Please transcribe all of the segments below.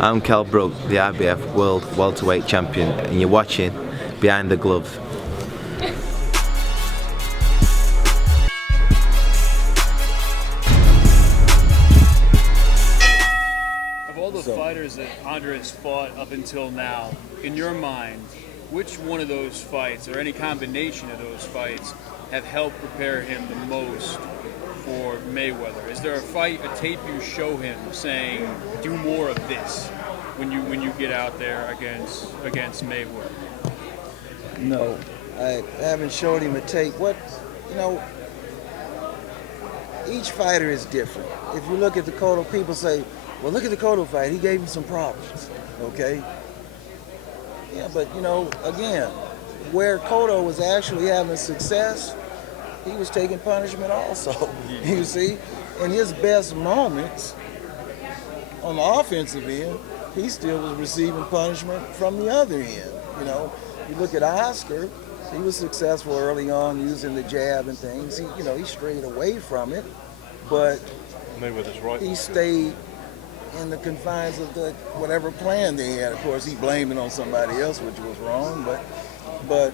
I'm Cal Brook, the IBF World Welterweight Champion, and you're watching Behind the Glove. Of all the fighters that Andre has fought up until now, in your mind, which one of those fights, or any combination of those fights, have helped prepare him the most for Mayweather? Is there a fight, a tape you show him saying, do more of this when you get out there against Mayweather? No, I haven't showed him a tape. Each fighter is different. If you look at the Cotto, people say, well, look at the Cotto fight, he gave him some problems, okay? Yeah, but again, where Cotto was actually having success, he was taking punishment also. You see, in his best moments on the offensive end, he still was receiving punishment from the other end. You look at Oscar, he was successful early on using the jab and things. He strayed away from it, but Mayweather's right. He stayed in the confines of the whatever plan they had. Of course, he blamed it on somebody else, which was wrong, but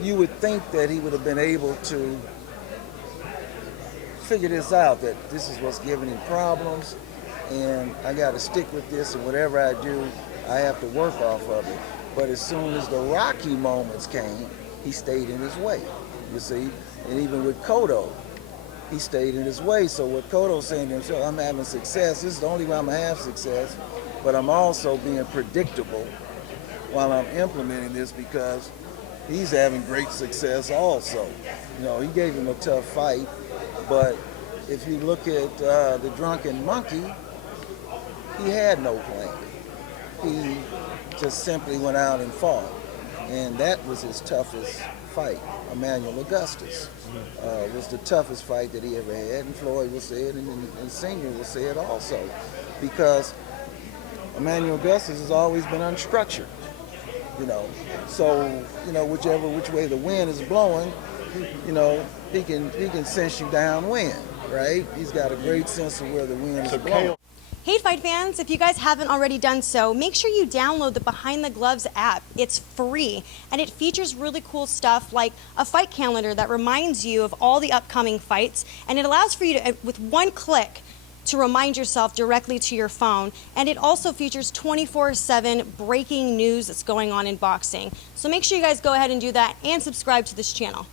you would think that he would have been able to figure this out, that this is what's giving him problems, and I got to stick with this, and whatever I do, I have to work off of it. But as soon as the rocky moments came, he stayed in his way, you see? And even with Cotto, he stayed in his way. So what Cotto's saying to himself, I'm having success, this is the only way I'm going to have success, but I'm also being predictable while I'm implementing this because he's having great success also. He gave him a tough fight, but if you look at the Drunken Monkey, he had no plan. He just simply went out and fought, and that was his toughest fight. Emanuel Augustus was the toughest fight that he ever had, and Floyd will say it, and Senior will say it also, because Emanuel Augustus has always been unstructured. So which way the wind is blowing, he can sense you downwind, right? He's got a great sense of where the wind is blowing. Hey Fight fans, if you guys haven't already done so, make sure you download the Behind the Gloves app. It's free, and it features really cool stuff like a fight calendar that reminds you of all the upcoming fights, and it allows for you to, with one click, to remind yourself directly to your phone. And it also features 24/7 breaking news that's going on in boxing. So make sure you guys go ahead and do that and subscribe to this channel.